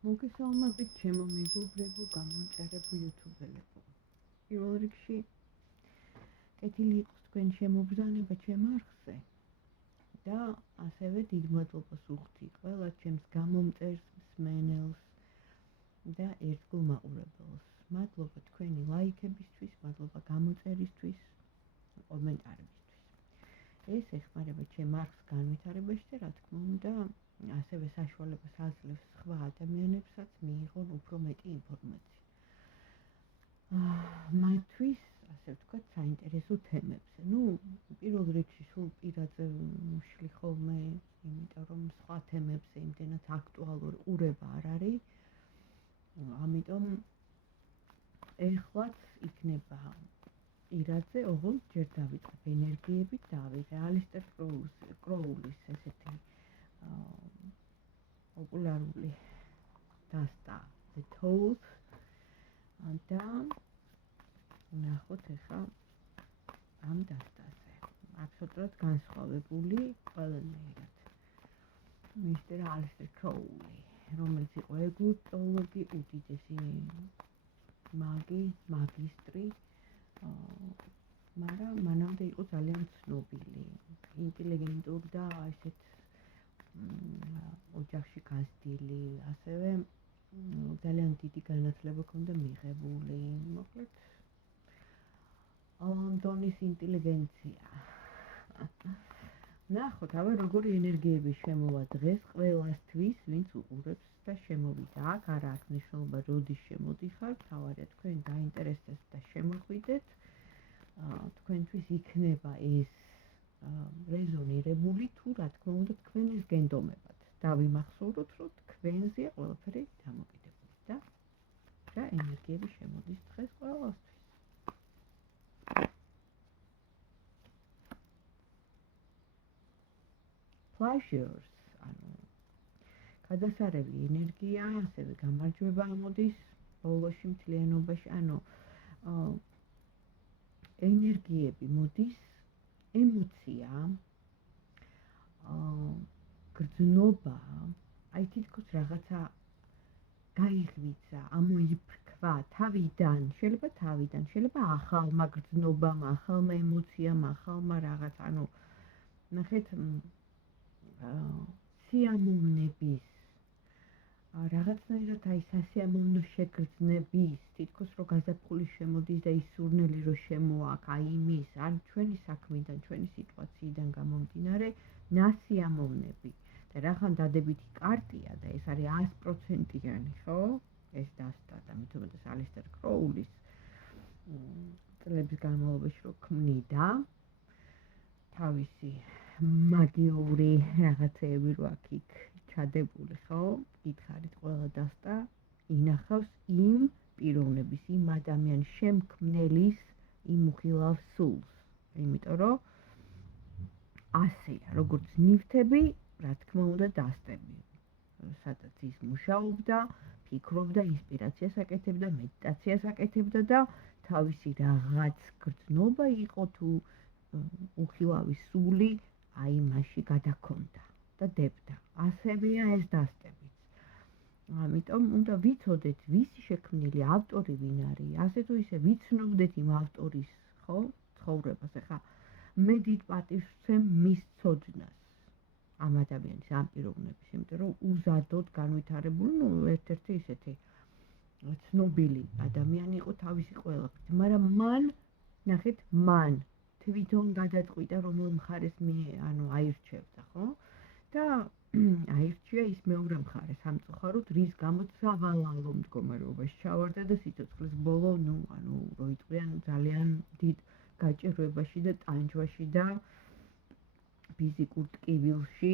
მოგესალმებით ჩემო მეგობრებო, გამომწერებო YouTube-ელebო. პირველ რიგში კეთილი იყოს თქვენ შემობრძანება ჩემ არხზე და ასევე დიდ მადლობას ვუხდი ყველა ჩემს გამომწერს, მსმენელს და ერთგულ მაყურებელს. მადლობა თქვენი ლაიქებისთვის, მადლობა გამოწერისთვის, კომენტარებისთვის. ეს ეხმარება ჩემ არხს განვითარებაში და რა თქმა უნდა ასევე საშუალებას აძლევს სხვა ადამიანებსაც მიიღონ უფრო მეტი ინფორმაცია. მათთვის, ასე ვთქვათ, საინტერესო თემებზე. პირველ რიგში სულ პირადზე ვშლი ხოლმე, იმიტომ რომ სხვა თემებზე იმდენად აქტუალური ყურება არ არის. ამიტომ ეხლაც იქნება პირადზე, ოღონდ ჯერ დავიწყებ ენერგიებით და ავიღე ალისტერ კროულის ესეთი პოპულარული დასტა The Toll და ნახოთ ახლა ამ დასტაზე. აბსოლუტურად განსხვავებული ყველანაირად. მისტერ ალისტერ კროული, რომელიც იყო ეგვიპტოლოგი, უდიდესი მაგისტრი, მაგრამ მანამდე იყო ძალიან ცნობილი, ინტელიგენტური და ესეთ ოჯახში გაზრდილი, ასევე ძალიან დიდი განათლება ჰქონდა მიღებული, მოკლედ ლონდონის ინტელიგენცია. ნახოთ, აბა როგორი ენერგიები შემოვა დღეს ყველასთვის, ვინც უყურებს და შემოვიდა აქ, არა აქვს მნიშვნელობა როდის შემოდიხარ, თავარია თქვენ დაინტერესდეს და შემოხვიდეთ. თქვენთვის იქნება ეს რეზონირებული თუ რა თქმა უნდა თქვენს გენდომებად. დავიმახსოვროთ, რომ თქვენზეა ყველაფერი დამოკიდებული და ენერგიები შემოდის დღეს ყველასთვის. Pleasures, გადასარევი ენერგია, ასევე გამარჯვება მოდის ბოლოში მთლიანობაში, ენერგიები მოდის, ემოცია, გრძნობა, აი თითქოს რაღაცა გაიღვიძა, ამოიფრქვა თავიდან, შეიძლება ახალმა გრძნობამ, ახალმა ემოციამ, ახალმა რაღაც, ნახეთ, სიამოვნების, რაღაცნაირად აი სასიამოვნო შეგრძნების, თითქოს რომ გაზაფხული შემოდის და ის სურნელი რომ შემოაქვს, აი იმის, ან ჩვენი საქმიდან, ჩვენი სიტუაციიდან გამომდინარე, ნასიამოვნები. და რახან დადებითი კარტია და ეს არის 100%-იანი, ხო? ეს დასტა და მithumetes ალისტერ კროულის წლების განმავლობაში რო ქმნიდა თავისი მაგიური რაღაცეები რო აქ ჩადებული, ხო? გითხარით ყველა დასტა ინახავს იმ პიროვნების, იმ ადამიანის შემქმნელის იმ უხილავ სულს. იმიტომ რომ ასეა, როგორც ნივთები, რა თქმა უნდა დასტები. სადაც ის მუშაობდა, ფიქრობდა, ინსპირაციას აკეთებდა, მედიტაციას აკეთებდა და თავისი რაღაც გრძნობა იყო თუ უხილავი სული აი მასში გადაქონდა და დებდა. ასევეა ეს დასტებიც. ამიტომ უნდა ვიცოდეთ, ვისი შექმნილი ავტორი ვინ არის, ასე თუ ისე ვიცნობდეთ იმ ავტორის, ხო, ცხოვრებას. ახლა მე დიდ პატივს ვცემ მის ცოდნას. ამ ადამიანის, ამ პიროვნების, იმიტომ რომ უზადოდ განვითარებული, ერთ-ერთი ისეთი ცნობილი ადამიანი იყო თავისი ყველაფრით, მაგრამ ნახეთ, მან თვითონ გადაწყვიტა რომელ მხარეს აირჩევდა, ხო? და აირჩია ის მეორე მხარე სამწუხაროდ, რის გამოც სავალალო მდგომარეობაში ჩავარდა და სიცოცხლის ბოლო, რო იყვიან ძალიან დიდ გაჭირვებაში და ტანჯვაში და ფიზიკურ ტკივილში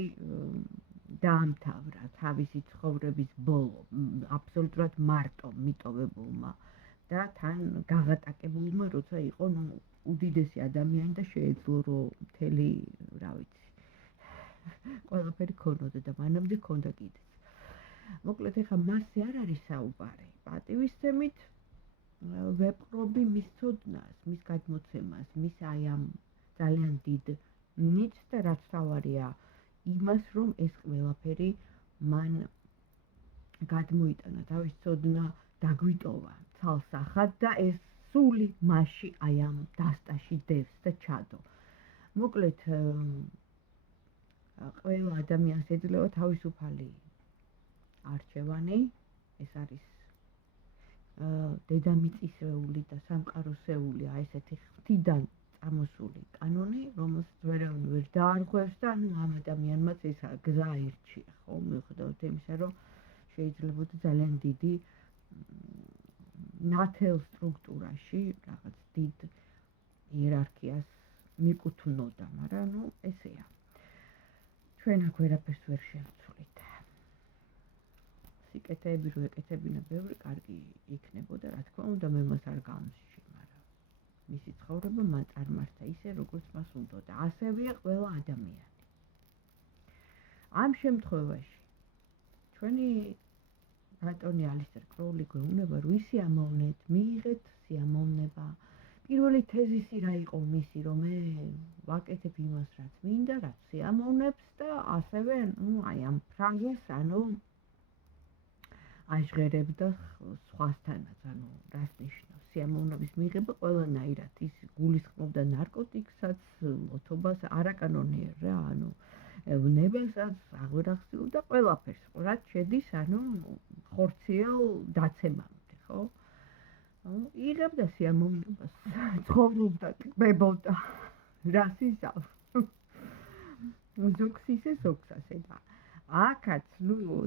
დაამთავრა თავისი ცხოვრების ბოლო, აბსოლუტურად მარტო მიტოვებულმა და თან გაღატაკებულმა, როცა იყო უდიდესი ადამიანი და შეეძლო რომ მთელი, რა ვიცი, ყველაფერი ქონოდა და მანამდე ქონდა კიდეც. მოკლედ ახლა მასზე არ არის საუბარი. პატივისცემით ვეპყრობი მის ცოდნას, მის გადმოცემას, მის აი ამ ძალიან დიდ ნიჭს და რაც თავარია იმას, რომ ეს ყველაფერი მან გადმოიტანა თავის ცოდნა, დაგვიტოვა ცალსახად და ეს სული მასში აი ამ დასტაში დევს და ჩადო. მოკლედ ყველა ადამიანს ეძლევა თავისუფალი არჩევანი, ეს არის დედამიწისეული და სამყაროსეული აი ესეთი ღვთიდან წამოსული კანონი, რომელსაც ვერავინ ვერ დაარღვევს და ანუ ამ ადამიანმაც ეს გზა ირჩია, ხო, მიუხედავად იმისა, რომ შეიძლება ძალიან დიდი ნათელ სტრუქტურაში რაღაც დიდ იერარქიას მიკუთვნოდა, მაგრამ ნუ ესეა. ჩვენ აქ ვერაფერს ვერ შევცვლით. სიკეთეები რო ეკეთებინა ბევრი, კარგი იქნებოდა, რა თქმა უნდა, მე მას არ გამსში, მაგრამ მისი ცხოვრება მან წარმართა ისე, როგორც მას უნდოდა. ასევეა ყველა ადამიანი. ამ შემთხვევაში ჩვენი ბატონი ალისტერ კროული გვეუბნება, რომ ისიამოვნეთ, მიიღეთ სიამოვნება. პირველი თეზისი რა იყო მისი, რომ მე ვაკეთებ იმას, რაც მინდა, რაც სიამოვნებს და ასევე, აი ამ ფრანგეს, ანუ აჟღერებდა სხვასთანაც, ანუ რას ნიშნავს სიამოვნების მიღება ყველანაირად, ის გულისხმობდა ნარკოტიკსაც, ლოთობას, არაკანონიერ რა, ანუ ვნებასაც, აღვერახსნილ და ყველაფერს, რაც შედის, ანუ ხორციელ დაცემამდე, ხო? იღებდა სიამოვნებას, ცხოვრობდა, კბებოდა, რას იზავს? ზოგს ისე, ზოგს ასე და აქაც,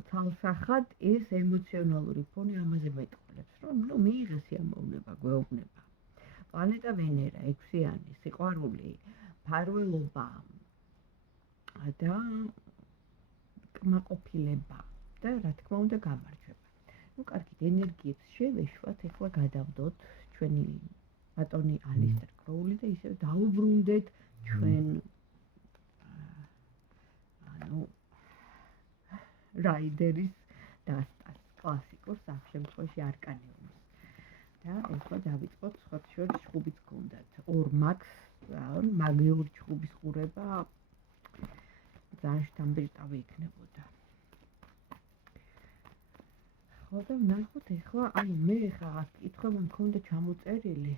ცალსახად ეს ემოციონალური ფონი ამაზე მეტყველებს, რომ მიიღე სიამოვნება, გვეუბნება. პლანეტა ვენერა, 6-იანი, სიყვარული, მფარველობა და კმაყოფილება და რა თქმა უნდა გამარჯვება. კარგით, ენერგიებს შევეშვათ, ეხლა გადავდოთ ჩვენი ბატონი ალისტერ კროული და ისევ დაუბრუნდეთ ჩვენ ანუ რაიდერის დასტას, კლასიკურს, ამ შემთხვევაში არკანიუმს. და ეხლა დავიწყოთ სხვათა შორის ჩხუბიც გქონდათ. 2 მაქს, მაგიური ჩხუბის ყურება ძალიან შთამბეჭდავი იქნებოდა. ხო და ვნახოთ ეხლა, აი მე ხა კითხვა მქონდა ჩამოწერილი.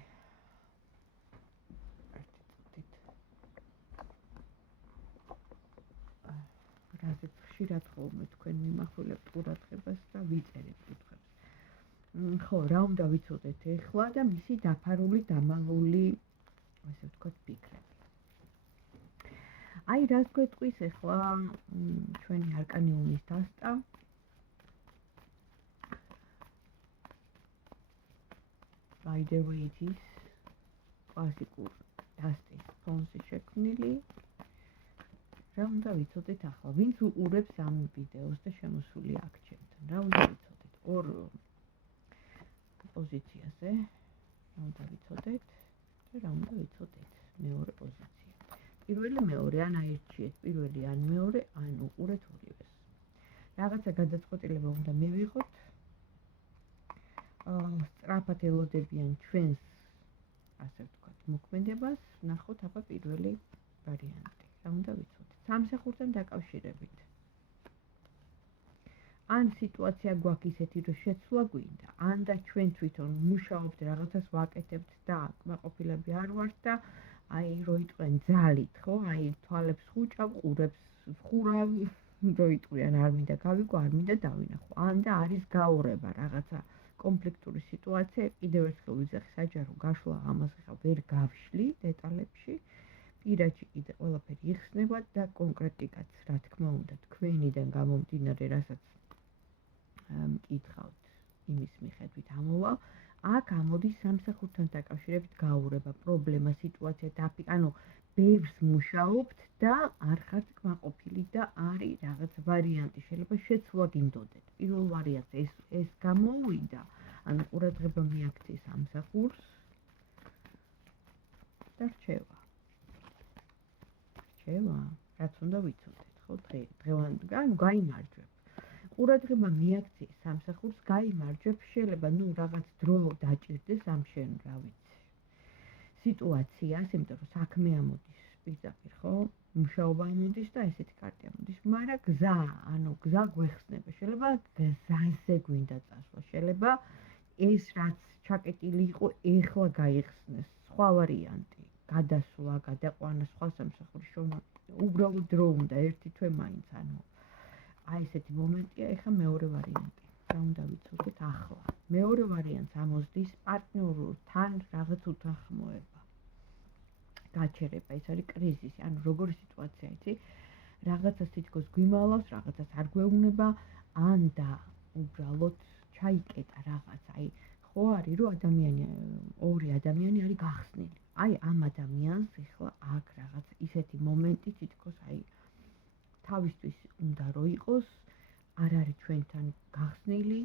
რაზეც ხშირად ხოლმე თქვენ მიმახვილებთ ყურადღებას და ვიწერებ კითხვებს. ხო, რა უნდა ვიცოდეთ ეხლა და მისი დაფარული, დამალული, ასე ვთქვათ, ფიქრები. აი, რას გვეტყვის ეხლა ჩვენი არკანიუმის დასტა? რაიდერ-ვეიტის კლასიკურ დასტის ფონზე შექმნილი. რა უნდა ვიცოდეთ ახლა? ვინც უყურებს ამ ვიდეოს და შემოსული აქ ჩემთან? რა უნდა ვიცოდეთ? 2 პოზიციაზე. რა უნდა ვიცოდეთ? და რა უნდა ვიცოდეთ? მეორე პოზიცია. პირველი, მეორე, ან აირჩიეთ პირველი, ან მეორე, ან უყურეთ ორივეს. რაღაცა გადაწყვეტილება უნდა მივიღოთ. სწრაფად ელოდებიან ჩვენს, ასე ვთქვათ, მოქმედებას. ნახოთ აბა პირველი ვარიანტი. რა უნდა ვიცოდეთ? სამსახურთან დაკავშირებით. ან სიტუაცია გვაქვს ისეთი, რომ შეცვლა გვინდა, ან და ჩვენ თვითონ მუშაობთ, რაღაცას ვაკეთებთ და კმაყოფილები არ ვართ და აი რო იტყვიან ძალით, ხო? აი თვალებს ხუჭავ, ყურებს ვხურავ, რო იტყვიან არ მინდა გავიგო, არ მინდა დავინახო. ან და არის გაურება რაღაცა კონფლიქტური სიტუაცია, კიდევ ერთხელ ვიზახი საჯარო გაშლა, ამას ხა ვერ გავშლი დეტალებში. პირაჩი კიდე ყველაფერი იხსნება და კონკრეტიკაც, რა თქმა უნდა, თქვენიდან გამომდინარე, რასაც მკითხავთ, იმის მიხედვით ამოვალ. აქ ამოდის სამსახურთან დაკავშირებით გაურება, პრობლემა, სიტუაცია, ანუ ბევრს მუშაობთ და არ ხართ კმაყოფილი და არის რაღაც ვარიანტი, შეიძლება შეცვლა გინდოდეთ. პირველ ვარიანტს ეს გამოუვიდა, ანუ ყურადღება მიაქცეს სამსახურს და რჩევა. რაც უნდა ვიცოდეთ, ხო, დღევანდან გაიმარჯვებ. ყურადღება მიაქცეს სამსახურს, გაიმარჯვებ, შეიძლება, რაღაც დრო დაჭირდეს ამ შენ, რა ვიცი, სიტუაციას, იმიტომ რომ საქმე ამოდის პირდაპირ, ხო? მუშაობა მოდის და ესეთი კარტი მოდის, მაგრამ გზა, გზა გვეხსნება. შეიძლება გზაზე გვინდა წასვლა, შეიძლება ეს რაც ჩაკეტილი იყო, ეხლა გაიხსნეს. სხვა ვარიანტი, გადასვლა, გადაყვანა სხვა სამსახურის შონა. უბრალოდ დრო უნდა ერთი თვე მაინც, აი ესეთი მომენტია, ეხლა მეორე ვარიანტი. რა უნდა ვიცოდეთ ახლა. მეორე ვარიანტს ამოსდის პარტნიორთან რაღაც უთანხმოება. გაჩერება, ეს არის კრიზისი, როგორი სიტუაცია, იცი? რაღაცას თითქოს გვიმალავს, რაღაცას არ გვეუბნება, ან და უბრალოდ ჩაიკეტა რაღაც, აი, ხო არის, რომ ორი ადამიანი არის გახსნილი. აი, ამ ადამიანს ეხლა აქ რაღაც ისეთი მომენტი თითქოს, აი, თავისთვის უნდა რომ იყოს, არ არის ჩვენთან გახსნილი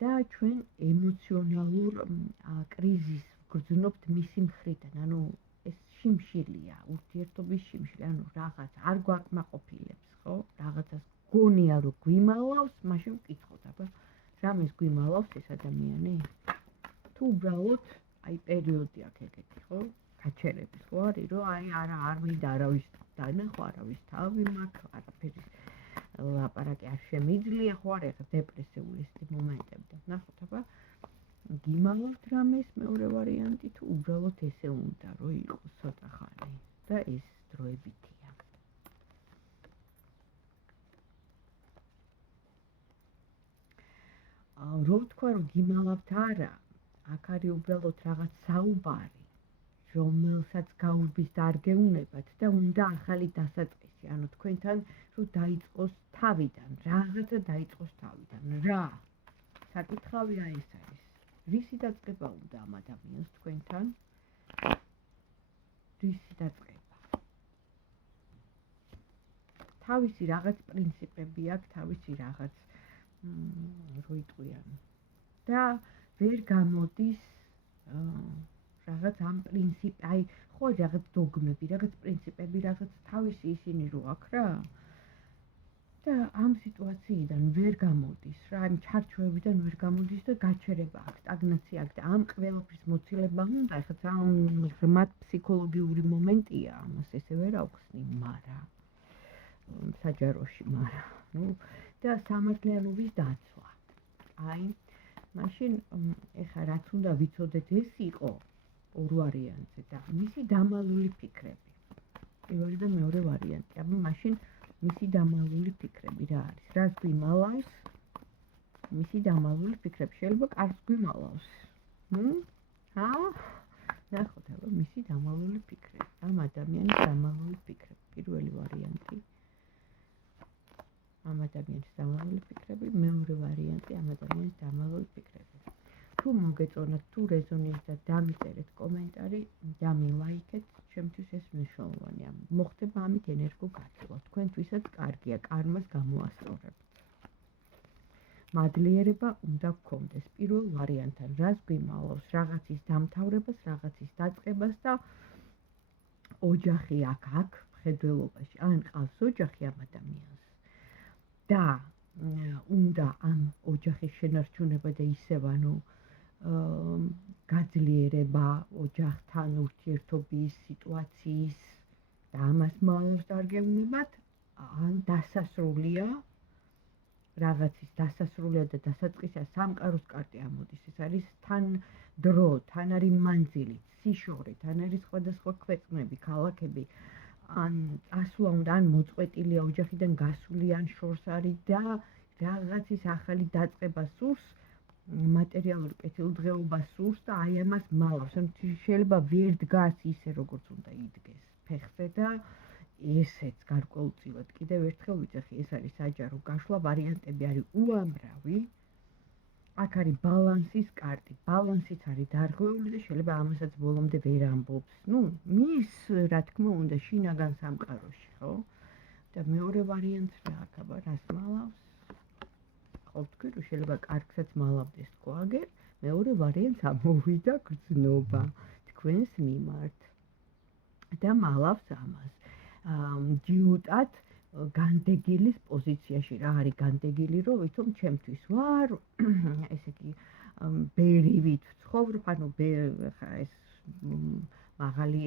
და ჩვენ ემოციონალურ კრიზისს ვგრძნობთ მისი მხრიდან, ეს შიმშილია, ურთიერთობის შიმშილი, რაღაც არ გვაკმაყოფილებს, ხო? რაღაცას გონია რომ გვიმალავს, მაშინ ვკითხოთ, აბა, რამეს გვიმალავს ეს ადამიანი? თუ უბრალოდ, აი, პერიოდი აქვს ეგეთი, ხო? გაჩერების, ხო არის, რომ აი, არ მინდა არავის დანახვა, არავის თავი მაქვს, არაფერი ლაპარაკი არ შემიძლია, ხო არის, ეხლა დეპრესიული ესეთი მომენტები. ნახოთ, აბა, გიმალავთ რამეს მეორე ვარიანტი, თუ უბრალოდ ესე უნდა რომ იყოს ცოტა ხანი და ეს დროებითია. რო ვთქვა რომ გიმალავთ არა, აქ არის უბრალოდ რაღაც საუბარი, რომელსაც გაურბის და არ გეუნებათ და უნდა ახალი დასაწყისი, თქვენთან რომ დაიწყოს თავიდან, რაღაცა დაიწყოს თავიდან. რა? საკითხავია ეს არის. რისი დაწყება უნდა ამ ადამიანს თქვენთან? რისი დაწყება? თავისი რაღაც პრინციპები აქვს, თავისი რაღაც რო იტყვიან. და ვერ გამოდის რაღაც ამ პრინციპი, აი, ხო რაღაც დოგმები, რაღაც პრინციპები, რაღაც თავისი ისინი რო აქვს რა. და ამ სიტუაციიდან ვერ გამოდის რა, ამ ჩარჩოებიდან ვერ გამოდის და გაჩერება აქვს, სტაგნაცია აქვს და ამ ყველაფრის მოცილება უნდა, ეხლა ძალიან ღრმად ფსიქოლოგიური მომენტია, ამას ესე ვერ ავხსნი, მაგრამ საჯაროში, მაგრამ, და სამართლიანობის დაცვა. აი, მაშინ ეხლა რაც უნდა ვიცოდეთ, ეს იყო ორ ვარიანტზე და მისი დამალული ფიქრები. პირველი და მეორე ვარიანტი. აბა, მაშინ მისი დამალული ფიქრები რა არის? რას გვიმალავს? მისი დამალული ფიქრები შეიძლება კარგს გვიმალავს. ნახოთ, აბა, მისი დამალული ფიქრები. ამ ადამიანის დამალული ფიქრები. პირველი ვარიანტი. ამ ადამიანის დამალული ფიქრები, მეორე ვარიანტი, ამ ადამიანის დამალული ფიქრები. თუ მოგეწონათ, თუ რეზონირს და დამიწერეთ კომენტარი, დამილაიქეთ, ჩემთვის ეს მნიშვნელოვანია. მოხდება ამით ენერგო გაცვლა. თქვენთვისაც კარგია, კარმას გამოასწორებთ. მადლიერება უნდა გქონდეს პირველ ვარიანტთან, რას გვიმალავს, რაღაცის დამთავრებას, რაღაცის დაწყებას და ოჯახი აქ, მხედველობაში, ან ყავს ოჯახი ამ ადამიანს. და უნდა ამ ოჯახის შენარჩუნება და ისევ, გაძლიერება ოჯახთან ურთიერთობის სიტუაციის და ამას მალავს და არ გეუბნებათ, ან დასასრულია, რაღაცის დასასრულია და დასაწყისია, სამყაროს კარტი ამოდის, ეს არის თან დრო, თან არის მანძილი, სიშორე, თან არის სხვადასხვა ქვეყნები, ქალაქები, ან წასვლა უნდა, ან მოწყვეტილია ოჯახიდან გასული, ან შორს არის და რაღაცის ახალი დაწყება სურს, მატერიალური კეთილდღეობა სურს და აი ამას მალავს. შეიძლება ვერ დგას ისე, როგორც უნდა იდგეს ფეხზე და ესეც გარკვეულწილად კიდევ ერთხელ ვიძახი, ეს არის საჯარო გაშლა, ვარიანტები არის უამრავი. აქ არის ბალანსის კარტი, ბალანსიც არის დარღვეული და შეიძლება ამასაც ბოლომდე ვერ ამბობს. მის, რა თქმა უნდა, შინაგან სამყაროში, ხო? და მეორე ვარიანტს რა აქ, აბა, რას მალავს? ხო, თქვი, რომ შეიძლება კარგსაც მალავდეს თქო აგერ, მეორე ვარიანტს ამოვიდა გრძნობა თქვენს მიმართ და მალავს ამას. ჯიუტად განდეგილის პოზიციაში რა არის განდეგილი, რომ ვითომ ჩემთვის ვარ, ესე იგი, ბერივით ვცხოვრობ, ეს მაღალი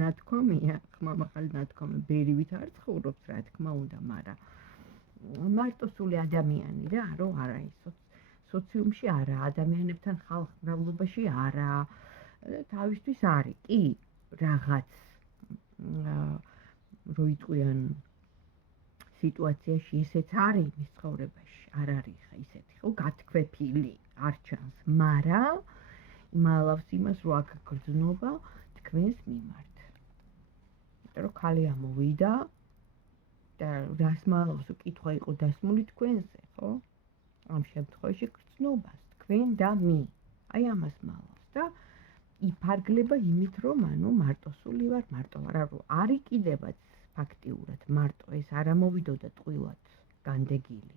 ნათქვამია, ხმამაღალი ნათქვამი ბერივით არ ცხოვრობს, რა თქმა უნდა, მაგრამ მარტოსული ადამიანი რა, რომ არა ის სოციუმში არა, ადამიანებთან ხალხმრავლობაში არა, თავისთვის არის, კი, რაღაც როიწყვიან სიტუაციაში ესეც არის მის ცხოვრებაში, არ არის ხა ისეთი, ხო, გათქვეფილი, არ ჩანს, მაგრამ იმალავს იმას, რომ აქ გრძნობა თქვენს მიმართ. იმიტომ რომ ქალი ამოვიდა და რას მალავს კითხვა იყო დასმული თქვენზე, ხო? ამ შემთხვევაში გრძნობას თქვენ და მე. აი ამას მალავს და იფარგლება იმით, რომ ანუ მარტოსული ვარ, მარტო ვარ, რომ არ იყიდებაც ფაქტიურად მარტო ეს არ ამოვიდოდა ტყუილად განდეგილი,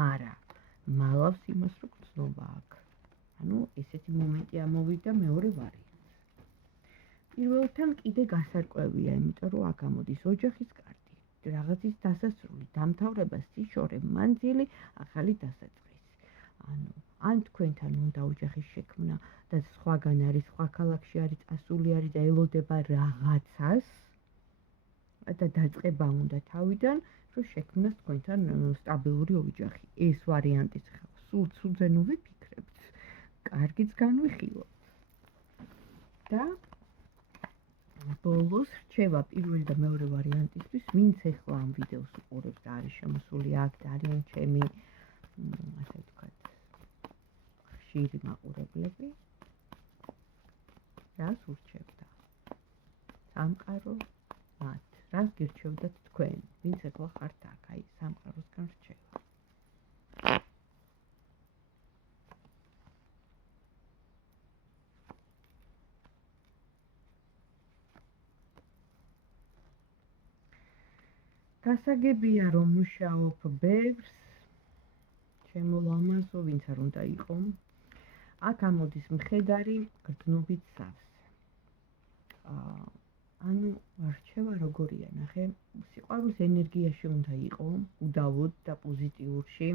მაგრამ მალავს იმას, რომ გრძნობა აქვს. ანუ ესეთი მომენტი ამოვიდა მეორე ვარიანტს. პირველთან კიდე გასარკვევია, იმიტომ რომ აქ ამოდის ოჯახის კარტი, რაღაცის დასასრული, დამთავრება, სიშორე, მანძილი, ახალი დასაწყისი. ანუ ან თქვენთან უნდა ოჯახის შექმნა და სხვაგან არის, სხვა ქალაქში არის, წასული არის და ელოდება რაღაცას და დაწყება უნდა თავიდან, რომ შექმნას თქვენთან სტაბილური ოჯახი. ეს ვარიანტიც სულ ცუდზე ნუ ვიფიქრებთ. კარგიც განვიხილოთ. და ბოლოს რჩევა პირველი და მეორე ვარიანტისთვის, ვინც ახლა ამ ვიდეოს უყურებს და არის შემოსული აქ და არიან ჩემი, ასე ვთქვათ, ხშირი მაყურებლები, რას ურჩევდა? სამყარო მათ. რას გირჩევდათ თქვენ, ვინც ახლა ხართ აქ, აი სამყაროსგან რჩევა. გასაგებია, რომ მუშაობ ბევრს, ჩემო ლამაზო, ვინც არ უნდა იყო. აქ ამოდის მხედარი გრძნობით სავსე. ანუ რჩევა როგორია, ნახე, სიყვარულის ენერგიაში უნდა იყო, უდავოდ და პოზიტიურში.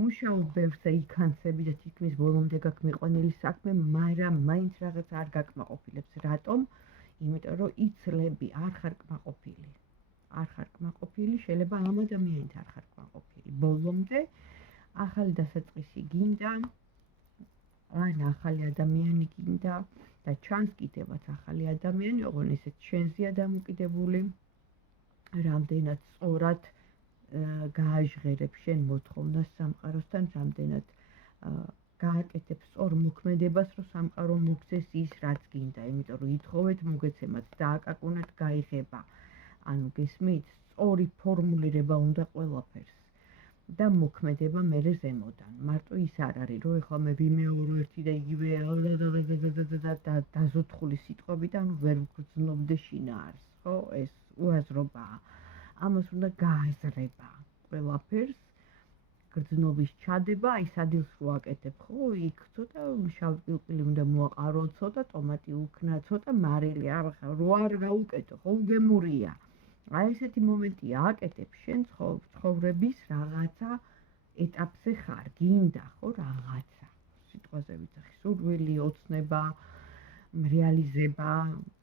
მუშაობ ბევრს და იქანცები და თითქმის ბოლომდე გაქვს მიყვანილი საქმე, მაგრამ მაინც რაღაც არ გაკმაყოფილებს. რატომ? იმიტომ რომ იცლები, არ ხარ კმაყოფილი. არ ხარ კმაყოფილი, შეიძლება ამ ადამიანით არ ხარ კმაყოფილი. ბოლომდე ახალი დასაწყისი გინდა, ან ახალი ადამიანი გინდა და ჩანს კიდევაც ახალი ადამიანი, ოღონდ ესეც შენზეა დამოკიდებული, რამდენად სწორად გააჟღერებ შენ მოთხოვნას სამყაროსთან, რამდენად გააკეთებ სწორ მოქმედებას, რომ სამყარო მოგცეს ის, რაც გინდა, იმიტომ რომ ითხოვეთ, მოგეცემათ, დააკაკუნეთ, გაიღება. ანუ გესმით, სწორი ფორმულირება უნდა ყველაფერს და მოქმედება მერე ზემოდან. მარტო ის არ არის, რომ ეხლა მე ვიმეორო ერთი და იგივე და დაზოთხული სიტყვებით, ანუ ვერ ვგრძნობდე შინაარს, ხო? ეს უაზრობაა. ამას უნდა გააზრება ყველაფერს, გრძნობის ჩადება, აი სადილს რო აკეთებ, ხო? იქ ცოტა შავ პილპილი უნდა მოაყარო, ცოტა ტომატი უქნა, ცოტა მარილი, ახლა რო არ გაუკეთო, ხო, უგემურია. აი ესეთი მომენტია, აკეთებ შენ ცხოვრების რაღაცა ეტაპზე ხარ, გინდა, ხო, რაღაცა. სიტყვაზე ვიცახი, სურვილი, ოცნება, რეალიზება,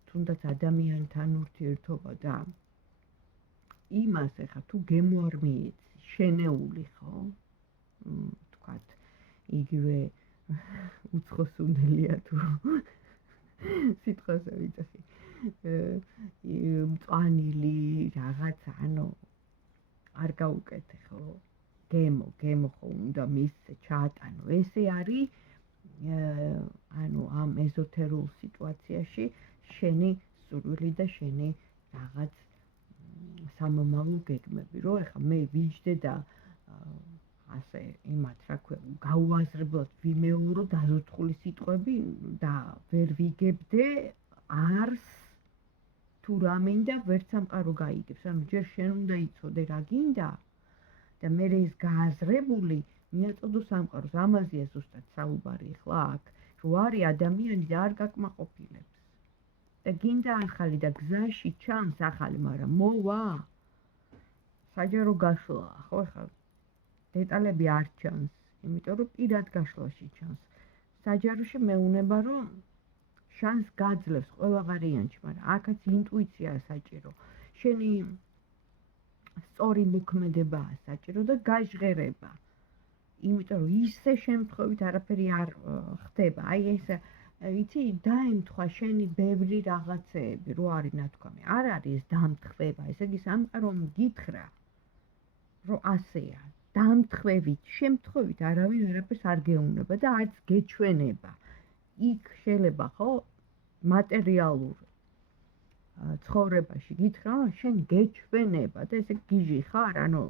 თუნდაც ადამიანთან ურთიერთობა და იმას ახლა თუ გემო არ მიეცი, შენეული, ხო? თქვათ, იგივე უცხოსუნელია თუ სიტყვაზე ვიცახი. მწვანილი რაღაცა, ანუ არ გაუკეთე, ხო? გემო ხო უნდა მისცე, ჩაატანო. ესე არის, ანუ ამ ეზოთერულ სიტუაციაში შენი სურვილი და შენი რაღაც სამომავლო გეგმები, რომ ეხლა მე ვიჯდე და ასე იმათ, რა ქვია, გაუაზრებლად ვიმეორო დაზოთხული სიტყვები და ვერ ვიგებდე არს თუ რა მინდა, ვერც სამყარო გაიგებს. ანუ ჯერ შენ უნდა იცოდე რა გინდა და მე ეს გააზრებული მიაწოდო სამყაროს. ამაზეა ზუსტად საუბარი ახლა აქ, რომ არის ადამიანი და არ გაკმაყოფილებს. და გინდა ახალი და გზაში ჩანს ახალი, მაგრამ მოვა საჯარო გაშლა, ხო, ახლა დეტალები არ ჩანს, იმიტომ რომ პირად გაშლაში ჩანს. საჯაროში მეუნება, რომ შანს გაძლევს ყველა ვარიანტში, მაგრამ აქაც ინტუიციაა საჭირო. შენი სწორი მოქმედებაა საჭირო და გაჟღერება. იმიტომ რომ ისე შემთხვევით არაფერი არ ხდება. აი ეს იცი, დაემთხვა შენი ბევრი რაღაცეები, რო არის ნათქვამი. არ არის ეს დამთხვება, ესე იგი სამყარომ გითხრა, რომ ასეა. დამთხევით, შემთხვევით არავინ არაფერს არ გეუბნება და არც გეჩვენება. იქ შეიძლება ხო მატერიალურ ცხოვრებაში გითხრა, რომ შენ გეჩვენება და ესე გიჟი ხარ, ანუ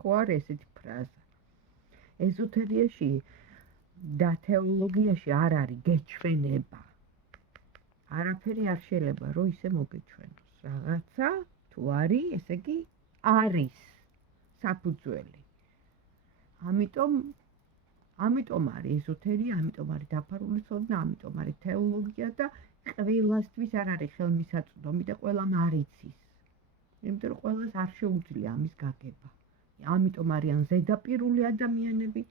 ხო არ ესეთი ფრაზა. ეზოთერიაში და თეოლოგიაში არ არის გეჩვენება. არაფერი არ შეიძლება რომ ისე მოგეჩვენოს. რაღაცა თუ არის, ესე იგი არის საფუძველი. ამიტომ არის ეზოთერია, ამიტომ არის დაფარული ცოდნა, ამიტომ არის თეოლოგია და ყველასთვის არ არის ხელმისაწვდომი და ყველამ არ იცის. იმიტომ რომ ყველას არ შეუძლია ამის გაგება. ამიტომ არიან ზედაპირული ადამიანები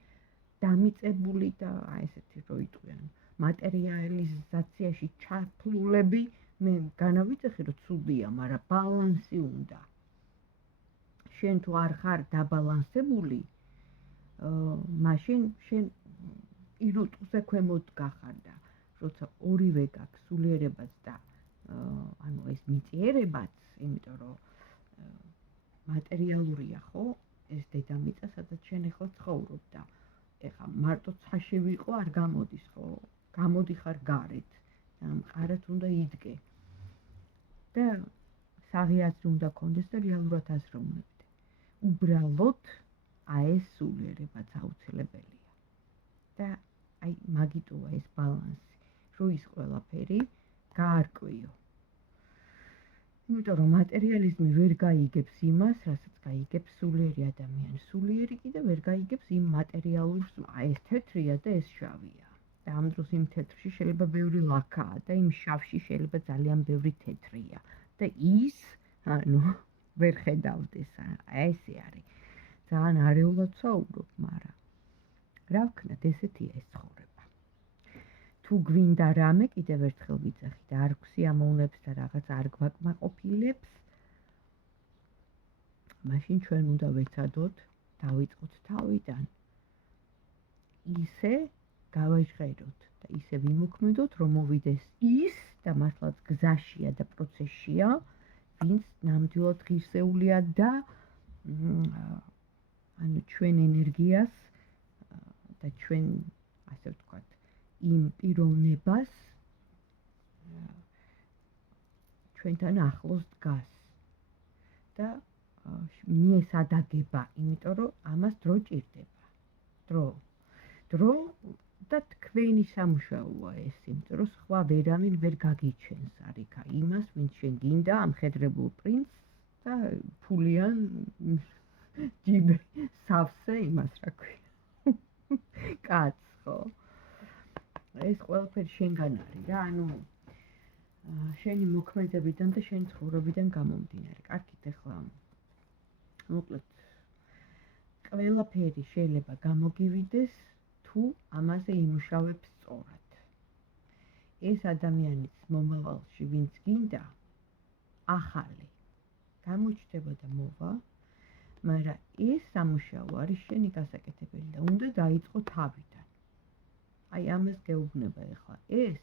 დამიწებული და აი ესეთი რო იტყვიან მატერიალიზაციაში ჩაფლულები. მე განავიძახი რომ ცუდია, მაგრამ ბალანსი უნდა. შენ თუ არ ხარ დაბალანსებული, მაშინ შენ ირუტყზე ქვემოთ გახარ და როცა ორივე გაქვს, სულიერებაც და ანუ ეს მიწიერებაც, იმიტომ რომ მატერიალურია ხო, ეს დედამიწა, სადაც შენ ახლა ცხოვრობ და ეხლა მარტო ცაში ვიყო არ გამოდის ხო, გამოდიხარ გარეთ და მყარად უნდა იდგე და საღი აზრი უნდა კონდეს და რეალურად აზროვნებდე. უბრალოდ აი ეს სულიერებაც აუცილებელია და აი მაგიტოა ეს ბალანსი, რომ ის ყველაფერი გაარკვიო. იმიტომ რომ მატერიალიზმი ვერ გაიგებს იმას, რასაც გაიგებს სულიერი ადამიანი. სულიერი კიდე ვერ გაიგებს იმ მატერიალურს, აი ეს თეთრია და ეს შავია. და ამ დროს იმ თეთრში შეიძლება ბევრი ლაქაა და იმ შავში შეიძლება ძალიან ბევრი თეთრია. და ის, ანუ ვერ ხედავდეს, ესე არის. ძალიან არეულად საუბრობ, მაგრამ რა ვქნათ, ესეთია ეს ცხოვრება. თუ გვინდა რამე, კიდევ ერთხელ ვიძახი და არ გვსიამოვნებს და რაღაც არ გვაკმაყოფილებს, მაშინ ჩვენ უნდა ვეცადოთ, დავიწყოთ თავიდან. ისე გავაჟღეროთ და ისე ვიმოქმედოთ, რომ მოვიდეს ის და მართლაც გზაშია და პროცესშია, ვინც ნამდვილად ღირსეულია და ანუ ჩვენ ენერგიას და ჩვენ, ასე ვთქვათ, იმ პიროვნებას ჩვენთან ახლოს დგას და მიესადაგება, იმიტომ რომ ამას დრო ჭირდება. დრო და თქვენი სამუშაოა ეს, იმიტომ რომ სხვა ვერავინ ვერ გაგიჩენს არიქა იმას, ვინც შენ გინდა ამხედრებულ პრინცს და ფულიან ჯიბე სავსე იმას რა ქვია. კაცს ხო? ეს ყველაფერი შენგან არის რა, ანუ შენი მოქმედებიდან და შენი ცხოვრებიდან გამომდინარე. კარგით, ახლა მოკლედ ყველაფერი შეიძლება გამოგივიდეს თუ ამაზე იმუშავებს სწორად. ეს ადამიანის მომავალში ვინც გინდა ახალი გამოჩნდება და მოვა, მაგრამ ეს სამუშაო არის შენი გასაკეთებელი და უნდა დაიწყო თავიდან. აი ამას გეუბნება ახლა ეს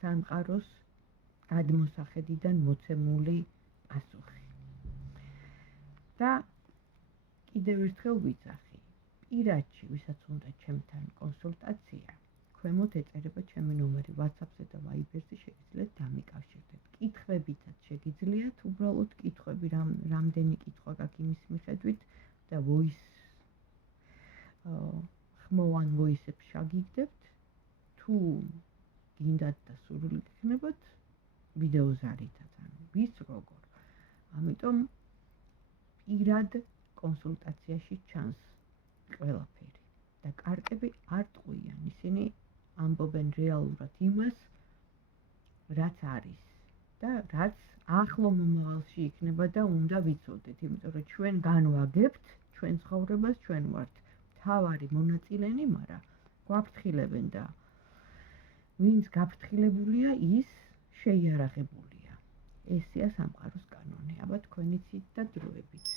სამყაროს გადმოსახედიდან მოცემული პასუხი. და კიდევ ერთხელ ვიძახი, პირადში, ვისაც უნდა ჩემთან კონსულტაცია, ქვემოთ ეწერება ჩემი ნომერი WhatsApp-ზე და Viber-ზე, შეგიძლიათ დამიკავშირდეთ. კითხვებითაც შეგიძლიათ, უბრალოდ კითხვები, რამდენი კითხვა გაქვს იმის მიხედვით და ხმოვან voice-ებს შეგიძლიათ, თუ გინდათ და სურვილი გქნებათ, ვიდეოზარითაც, ანუ ვის როგორ. ამიტომ პირად კონსულტაციაში ჩანს ყველაფერი და კარტები არ ტყვიან, ისინი ამბობენ რეალურად იმას, რაც არის და რაც ახლო მომავალში იქნება და უნდა ვიცოდეთ, იმიტომ რომ ჩვენ განვაგებთ ჩვენ ცხოვრებას, ჩვენ ვართ მთავარი მონაწილენი, მაგრამ გვაფრთხილებენ და ვინც გაფრთხილებულია, ის შეიარაღებულია. ესეა სამყაროს კანონი. აბა თქვენიცით და დროებით.